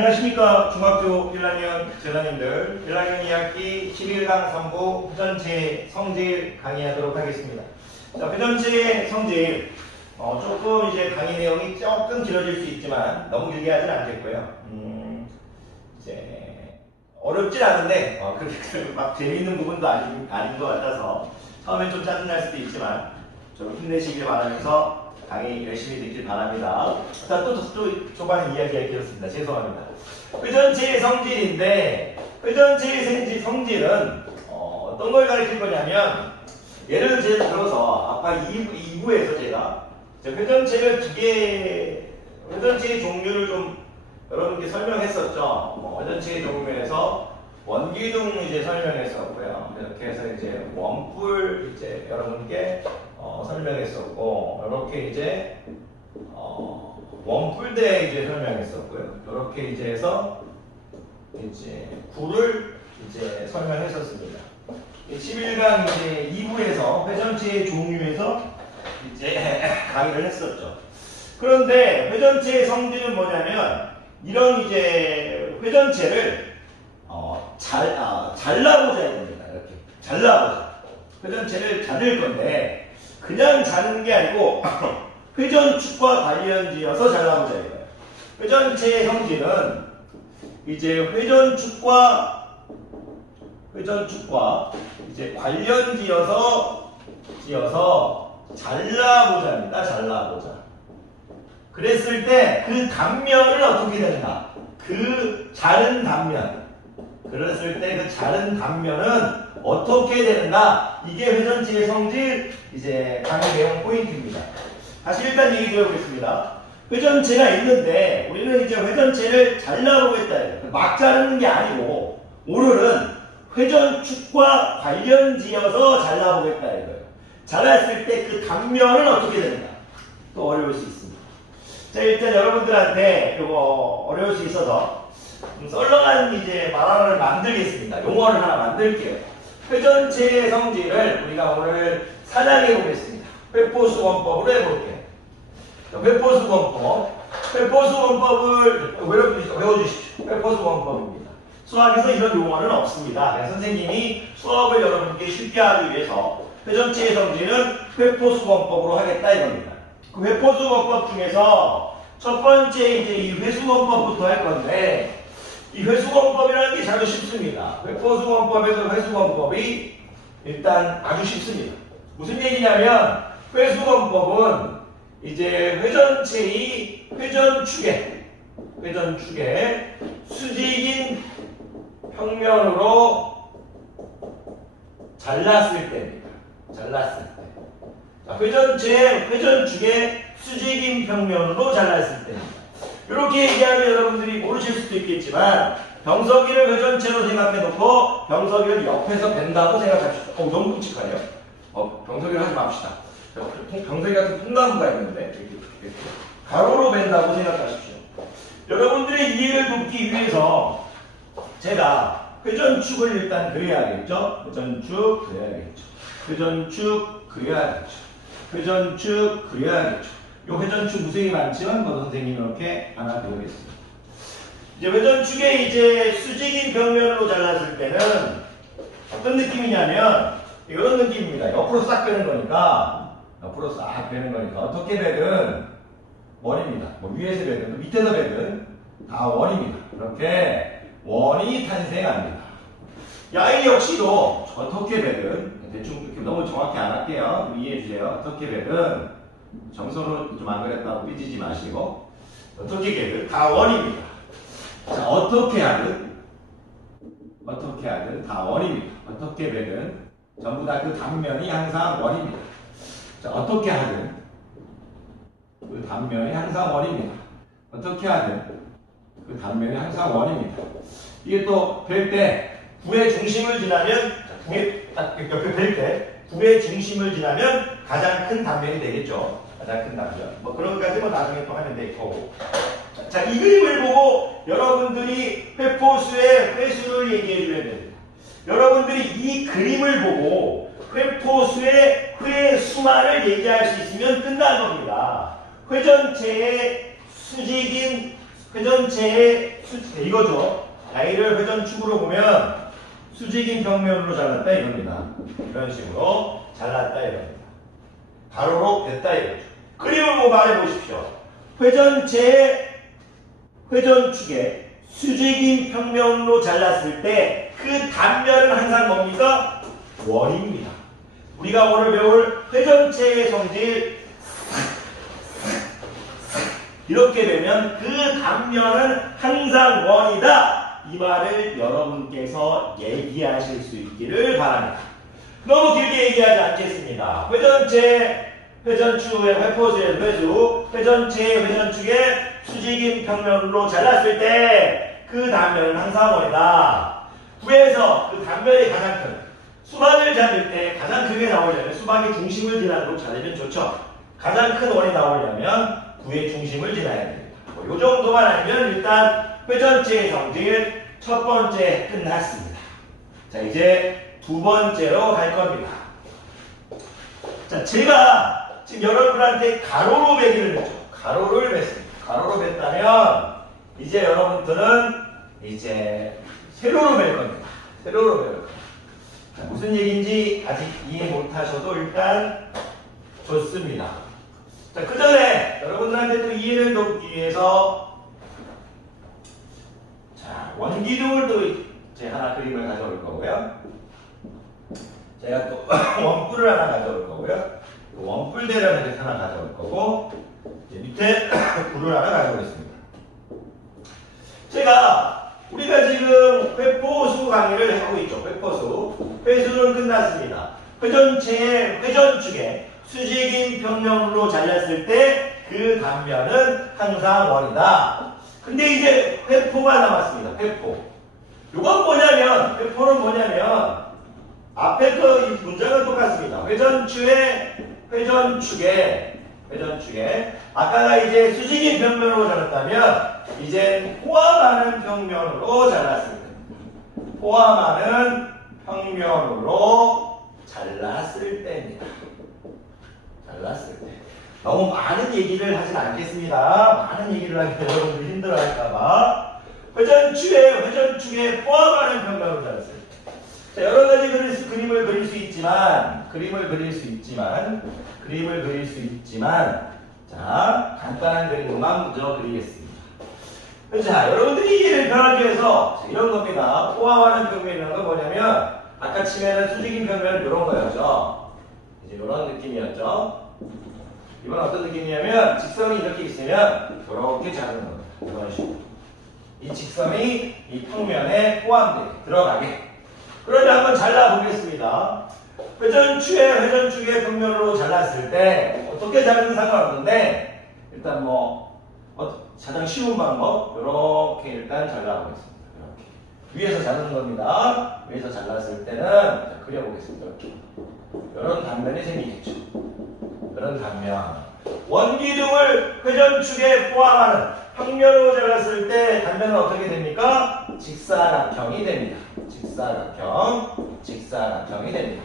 안녕하십니까. 중학교 1학년 재단님들 1학년 2학기 11강 3부 회전체 성질 강의하도록 하겠습니다. 자, 회전체 성질 조금 이제 강의 내용이 조금 길어질 수 있지만 너무 길게 하진 않겠고요. 이제 어렵진 않은데 그렇게 막 재미있는 부분도 아닌 것 같아서 처음엔 좀 짜증날 수도 있지만 좀 힘내시길 바라면서 강의 열심히 듣길 바랍니다. 자, 또 초반에 이야기가 길었습니다. 죄송합니다. 회전체의 성질인데, 회전체의 성질은 어떤 걸 가리킬 거냐면, 예를 들어서 아까 2부에서 제가 회전체를 회전체의 종류를 좀 여러분께 설명했었죠. 회전체의 종류에서 원기둥 이제 설명했었고요. 이렇게 해서 이제 원뿔 이제 여러분께 설명했었고, 이렇게 이제 원뿔대 이제 설명했었고요. 이렇게 이제 해서 이제 구를 이제 설명했었습니다. 11강 이제 2부에서 회전체의 종류에서 이제 강의를 했었죠. 그런데 회전체의 성질은 뭐냐면 이런 이제 회전체를 잘라보자 이겁니다. 이렇게 잘라보자. 회전체를 자를 건데 그냥 자르는 게 아니고 회전축과 관련지어서 잘라보자 이거예요. 회전체의 성질은 이제 회전축과 이제 관련지어서 잘라보자입니다. 잘라보자. 그랬을 때 그 단면은 어떻게 된다? 그 자른 단면. 그랬을 때 그 자른 단면은 어떻게 된다? 이게 회전체의 성질 이제 강의 내용 포인트입니다. 다시 일단 얘기 드려보겠습니다. 회전체가 있는데 우리는 이제 회전체를 잘라보겠다. 막 자르는 게 아니고 오늘은 회전축과 관련지어서 잘라보겠다 이거예요. 잘랐을 때 그 단면은 어떻게 된다? 또 어려울 수 있습니다. 자, 일단 여러분들한테 이거 어려울 수 있어서 썰렁한 이제 말하를 만들겠습니다. 용어를 하나 만들게요. 회전체의 성질을 우리가 오늘 사장해 보겠습니다. 회포수권법으로 해볼게요. 회포수권법을 외워주십시오. 회포수권법입니다. 수학에서 이런 용어는 없습니다. 선생님이 수업을 여러분께 쉽게 하기 위해서 회전체의 성질은 회포수권법으로 하겠다 이겁니다. 그 회포수권법 중에서 첫 번째 이제 이 회수권법부터 할 건데 이 회수권법이라는 게 아주 쉽습니다. 회포수권법에서 회수권법이 일단 아주 쉽습니다. 무슨 얘기냐면 회수권법은 이제 회전체의 회전축에 수직인 평면으로 잘랐을 때입니다. 잘랐을 때. 자, 회전축의 수직인 평면으로 잘랐을 때입니다. 이렇게 얘기하면 여러분들이 모르실 수도 있겠지만 병석이를 회전체로 생각해놓고 병석이를 옆에서 벤다고 생각하십시오. 너무 끔찍하네요. 병석이를 하지 맙시다. 병석이 같은 통나무가 있는데 이렇게 가로로 벤다고 생각하십시오. 여러분들의 이해를 돕기 위해서 제가 회전축을 일단 그려야겠죠. 회전축 그려야겠죠. 요 회전축 무색이 많지만 선생님이 이렇게 하나 그리겠습니다. 이제 회전축에 이제 수직인 평면으로 잘랐을 때는 어떤 느낌이냐면 이런 느낌입니다. 옆으로 싹 빼는 거니까 어떻게 빼든 원입니다. 뭐 위에서 빼든 밑에서 빼든 다 원입니다. 이렇게 원이 탄생합니다. 이 역시도 어떻게 빼든 대충 이렇게 너무 정확히 안 할게요. 이해해 주세요. 어떻게 빼든 정서로 좀 안 그랬다고 삐지지 마시고 어떻게 빼든 다 원입니다. 자, 어떻게 하든 다 원입니다. 어떻게 빼든 전부 다 그 단면이 항상 원입니다. 자, 어떻게 하든 그 단면이 항상 원입니다. 어떻게 하든 그 단면이 항상 원입니다. 이게 또 뵐 때 구의 중심을 지나면 옆에 뵐 때 구의 중심을 지나면 가장 큰 단면이 되겠죠. 가장 큰 단면. 뭐 그런 것까지 나중에 또 하면 되고. 자, 이 그림을 보고 여러분들이 회포수의 회수를 얘기해 주면 됩니다. 여러분들이 이 그림을 보고 회포수의 회수만을 얘기할 수 있으면 끝난 겁니다. 회전체의 수직인 회전체의 이거죠. A를 회전축으로 보면 수직인 평면으로 잘랐다 이겁니다. 이런 식으로 잘랐다 이겁니다. 가로로 뺐다 이거죠. 그림을 보고 말해보십시오. 회전체의 회전축에 수직인 평면으로 잘랐을 때 그 단면은 항상 뭡니까? 원입니다. 우리가 오늘 배울 회전체의 성질 이렇게 되면 그 단면은 항상 원이다. 이 말을 여러분께서 얘기하실 수 있기를 바랍니다. 너무 길게 얘기하지 않겠습니다. 회전체, 회전축의 회포수의 회수, 회전체의 회전축의 수직인 평면으로 잘랐을 때 그 단면은 항상 원이다. 구에서 그 단면이 가장 큰 수박을 잡을 때 가장 크게 나오려면 수박의 중심을 지나도록 자르면 좋죠. 가장 큰 원이 나오려면 구의 중심을 지나야 됩니다. 이 정도만 알면 일단 회전체의 성질 첫 번째 끝났습니다. 자, 이제 두 번째로 갈 겁니다. 자, 제가 지금 여러분한테 가로로 배기를 했죠. 가로를 뺐습니다. 가로로 뺐다면 이제 여러분들은 이제 세로로 뺄 겁니다. 세로로 뺄 겁니다. 자, 무슨 얘기인지 아직 이해 못하셔도 일단 좋습니다. 자, 그 전에 여러분들한테 또 이해를 돕기 위해서 자, 원기둥을 또 이제 하나 그림을 가져올 거고요. 제가 또 원뿔을 하나 가져올 거고요. 원뿔대를 이렇게 하나 가져올 거고 이제 밑에 뿔을 하나 가져오겠습니다. 제가 우리가 지금 회포수 강의를 하고 있죠. 회포수. 회수는 끝났습니다. 회전체의 회전축에 수직인 평면으로 잘렸을 때 그 단면은 항상 원이다. 근데 이제 회포가 남았습니다. 회포. 이건 뭐냐면, 회포는 뭐냐면, 앞에 그 문장은 똑같습니다. 회전축에, 아까가 이제 수직인 평면으로 잘랐다면, 이제 포함하는 평면으로 잘랐습니다. 포함하는 평면으로 잘랐을 때입니다. 잘랐을 때. 너무 많은 얘기를 하진 않겠습니다. 많은 얘기를 하면 여러분들 힘들어할까봐. 회전축에 포함하는 평면으로 잘랐을 때. 자, 여러 가지 그림을 그릴 수 있지만, 자, 간단한 그림만 먼저 그리겠습니다. 자, 여러분들이 이해를 편하게 해서 이런 겁니다. 포함하는 평면이라는 건 뭐냐면, 아까 치면은 수직인 평면은 이런 거였죠. 이제 이런 느낌이었죠. 이건 어떤 느낌이냐면 직선이 이렇게 있으면 이렇게 자르는 겁니다. 이런 식으로. 이 직선이 이 평면에 포함되게 들어가게. 그런데 한번 잘라보겠습니다. 회전축의 평면으로 잘랐을 때 어떻게 자르든 상관없는데 일단 뭐 가장 쉬운 방법 이렇게 일단 잘라보겠습니다. 이렇게 위에서 자르는 겁니다. 위에서 잘랐을 때는 자, 그려보겠습니다. 이렇게 이런 단면이 생기겠죠. 이런 단면. 원기둥을 회전축에 포함하는 평면으로 잘랐을 때 단면은 어떻게 됩니까? 직사각형이 됩니다. 직사각형이 됩니다.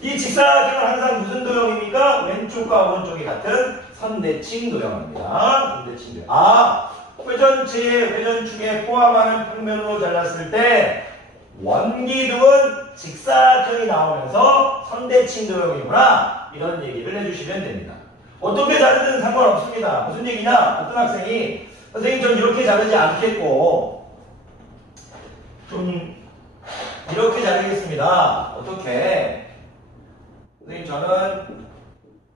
이 직사각형은 항상 무슨 도형입니까? 왼쪽과 오른쪽이 같은 선대칭 도형입니다. 선대칭 도형. 회전축에 포함하는 평면으로 잘랐을 때 원기둥은 직사각형이 나오면서 선대칭 도형이구나. 이런 얘기를 해주시면 됩니다. 어떻게 자르든 상관없습니다. 무슨 얘기냐? 어떤 학생이 선생님 전 이렇게 자르지 않겠고 좀 이렇게 자르겠습니다. 어떻게? 선생님 저는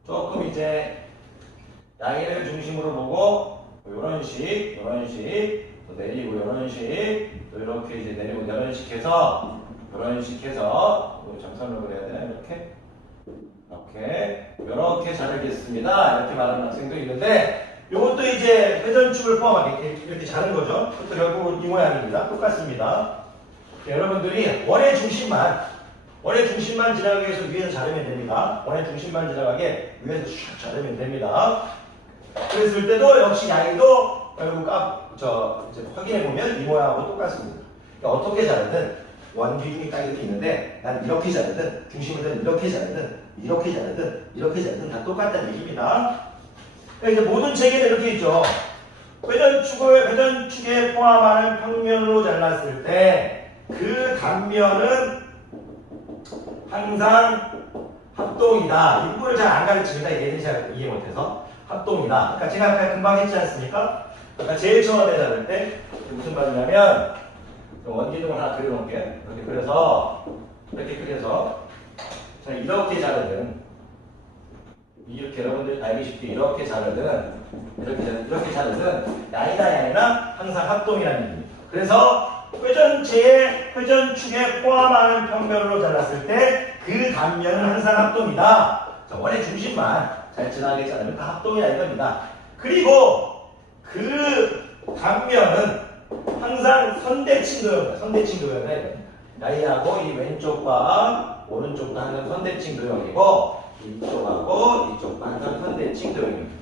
조금 이제 양의를 중심으로 보고 이런 식 또 내리고 이런 식 또 이렇게 이제 내리고 이런 식 해서 점선을 그려야 되나 이렇게 자르겠습니다. 이렇게 말하는 학생도 있는데 이것도 이제 회전축을 포함하게 이렇게 자른 거죠. 그것도 결국 이 모양입니다. 똑같습니다. 여러분들이 원의 중심만 지나가게 해서 위에서 자르면 됩니다. 원의 중심만 지나가게 위에서 슉 자르면 됩니다. 그랬을 때도 역시 양이도 결국 이제 확인해보면 이 모양하고 똑같습니다. 그러니까 어떻게 자르든 원기둥이 딱 이렇게 있는데 난 이렇게 자르든 중심을 이렇게 자르든 다 똑같다는 얘기입니다. 그러니까 이제 모든 체계는 이렇게 있죠. 회전축에 포함하는 평면으로 잘랐을 때 그 단면은 항상 합동이다. 이 부분을 잘 안 가르칩니다. 이게 잘 이해 못해서. 합동이다. 그러니까 제가 아까 금방 했지 않습니까? 아까 제일 처음에 자를 때 무슨 말이냐면 원기둥을 하나 그려놓을게요. 이렇게 그려서 이렇게 그려서 자 이렇게 자르든 이렇게 여러분들 알기 쉽게 이렇게 자르든 이렇게 자르든 야이다 야이나 항상 합동이라는 얘기입니다. 그래서 회전축에 포함하는 평면으로 잘랐을 때 그 단면은 항상 합동이다. 자, 원의 중심만 잘 지나게 자르면 다 합동이라 이겁니다. 그리고 그 단면은 항상 선대칭 도형이다. 선대칭 도형이다 이겁니다. 야이하고 이 왼쪽과 오른쪽도 항상 선대칭 도형이고 이쪽하고 이쪽도 항상 선대칭 도형입니다.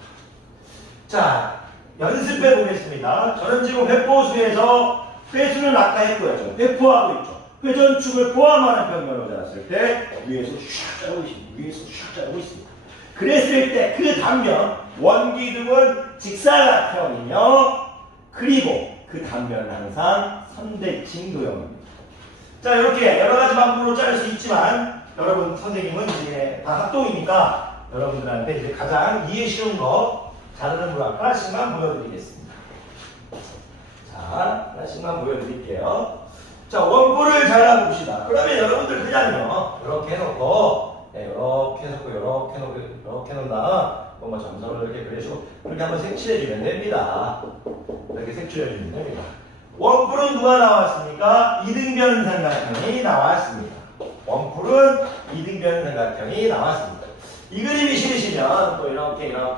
자, 연습해 보겠습니다. 저는 지금 회포수에서 회수는 아까 했고요. 회포하고 있죠. 회전축을 포함하는 평면으로 잘랐을 때 위에서 슉 자르고 있습니다. 위에서 슉 자르고 있습니다. 그랬을 때 그 단면 원기둥은 직사각형이며 그리고 그 단면은 항상 선대칭 도형입니다. 자 이렇게 여러 가지 방법으로 자를 수 있지만 여러분 선생님은 이제 다 합동이니까 여러분들한테 이제 가장 이해 쉬운 거 자르는 부분 하나씩만 보여드리겠습니다. 자 하나씩만 보여드릴게요. 자 원뿔을 잘라봅시다. 그러면 여러분들 그냥요 이렇게 해놓고 이렇게 해놓고 이렇게 놓은 다음 뭐 점선을 이렇게 그려주고 그렇게 한번 색칠해주면 됩니다. 이렇게 색칠해주면 됩니다. 원뿔은 누가 나왔습니까? 이등변 삼각형이 나왔습니다. 원뿔은 이등변 삼각형이 나왔습니다. 이 그림이 싫으시면 또 이렇게 해놓으시고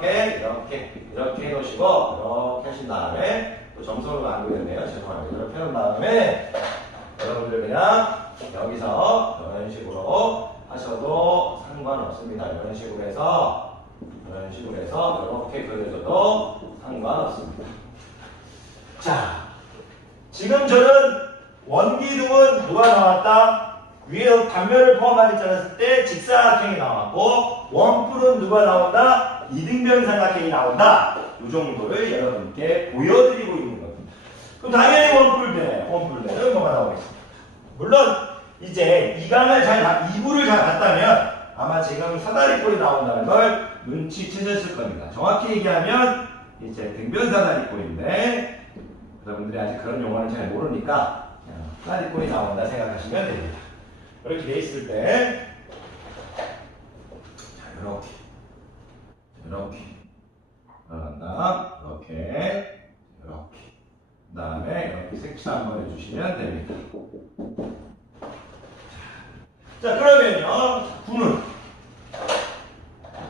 이렇게 하신 다음에 또 점선으로 안 그렸네요. 죄송합니다. 이렇게 해놓은 다음에 여러분들 그냥 여기서 이런 식으로 하셔도 상관없습니다. 이런 식으로 해서 이렇게 그려줘도 상관없습니다. 자, 지금 저는 원기둥은 누가 나왔다? 위에 단면을 포함하게 잘랐을 때 직사각형이 나왔고 원뿔은 누가 나온다? 이등변 삼각형이 나온다. 이 정도를 여러분께 보여드리고 있는 겁니다. 그럼 당연히 원뿔대는 뭐가 나오겠습니까? 물론 이제 이부를 잘 봤다면 아마 지금 사다리꼴이 나온다는 걸 눈치채셨을 겁니다. 정확히 얘기하면 이제 등변 사다리꼴인데 여러분들이 아직 그런 용어는 잘 모르니까 사다리꼴이 나온다 생각하시면 됩니다. 이렇게 돼 있을 때 이렇게 이렇게 그 다음에 이렇게 색칠 한번 해주시면 됩니다. 자 그러면요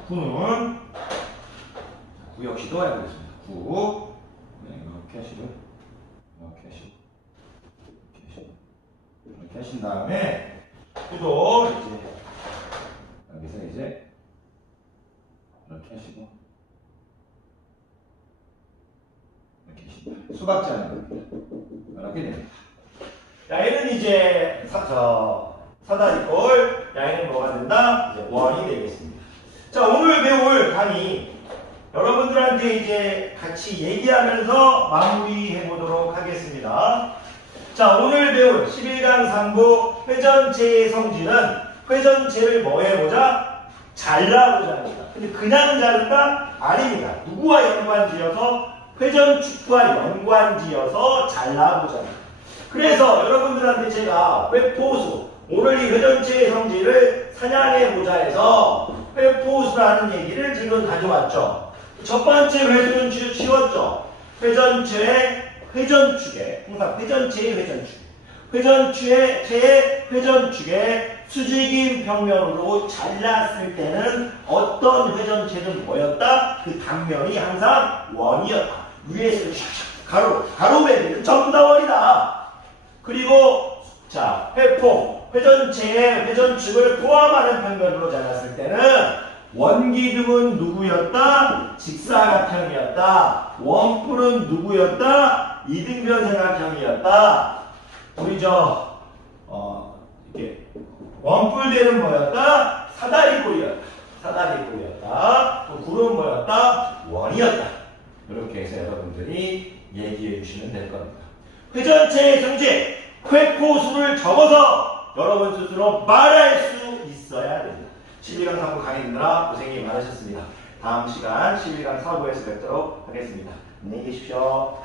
구는 구 역시 또 해보겠습니다. 구 이렇게 하신 다음에 구도 여기서 이제 이렇게 하시고 이렇게 하신다. 수박지 하는 겁니다. 이렇게 됩니다. 야에는 이제 사다리꼴, 야에는 뭐가 된다? 이제 원이 되겠습니다. 자, 오늘 배울 강의 여러분들한테 이제 같이 얘기하면서 마무리해 보도록 하겠습니다. 자, 오늘 배울 11강 3부 회전체의 성질은 회전체를 뭐 해보자? 잘라보자 합니다. 근데 그냥 자른다? 아닙니다. 누구와 연관지어서? 회전축과 연관지어서 잘라보자 합니다. 그래서 여러분들한테 제가 회포수, 오늘 이 회전체의 성질을 사냥해보자 해서 회포수라는 얘기를 지금 가져왔죠. 첫 번째 회수는 쉬웠죠. 회전체의 회전축에, 항상 회전체의 회전축에 수직인 평면으로 잘랐을 때는 어떤 회전체는 뭐였다? 그 단면이 항상 원이었다. 위에서 가로배는 전부 다 원이다. 그리고 자, 회전체의 회전축을 포함하는 평면으로 잘랐을 때는 원기둥은 누구였다? 직사각형이었다. 원뿔은 누구였다? 이등변 삼각형이었다. 우리 이렇게 원뿔대는 뭐였다? 사다리꼴이었다. 또 굴은 뭐였다? 원이었다. 이렇게 해서 여러분들이 얘기해 주시면 될 겁니다. 회전체의 경제, 쾌코수를 적어서 여러분 스스로 말할 수 있어야 됩니다. 11강 사부 강의느라 고생이 많으셨습니다. 다음 시간 11강 사부에서 뵙도록 하겠습니다. 안녕히 계십시오.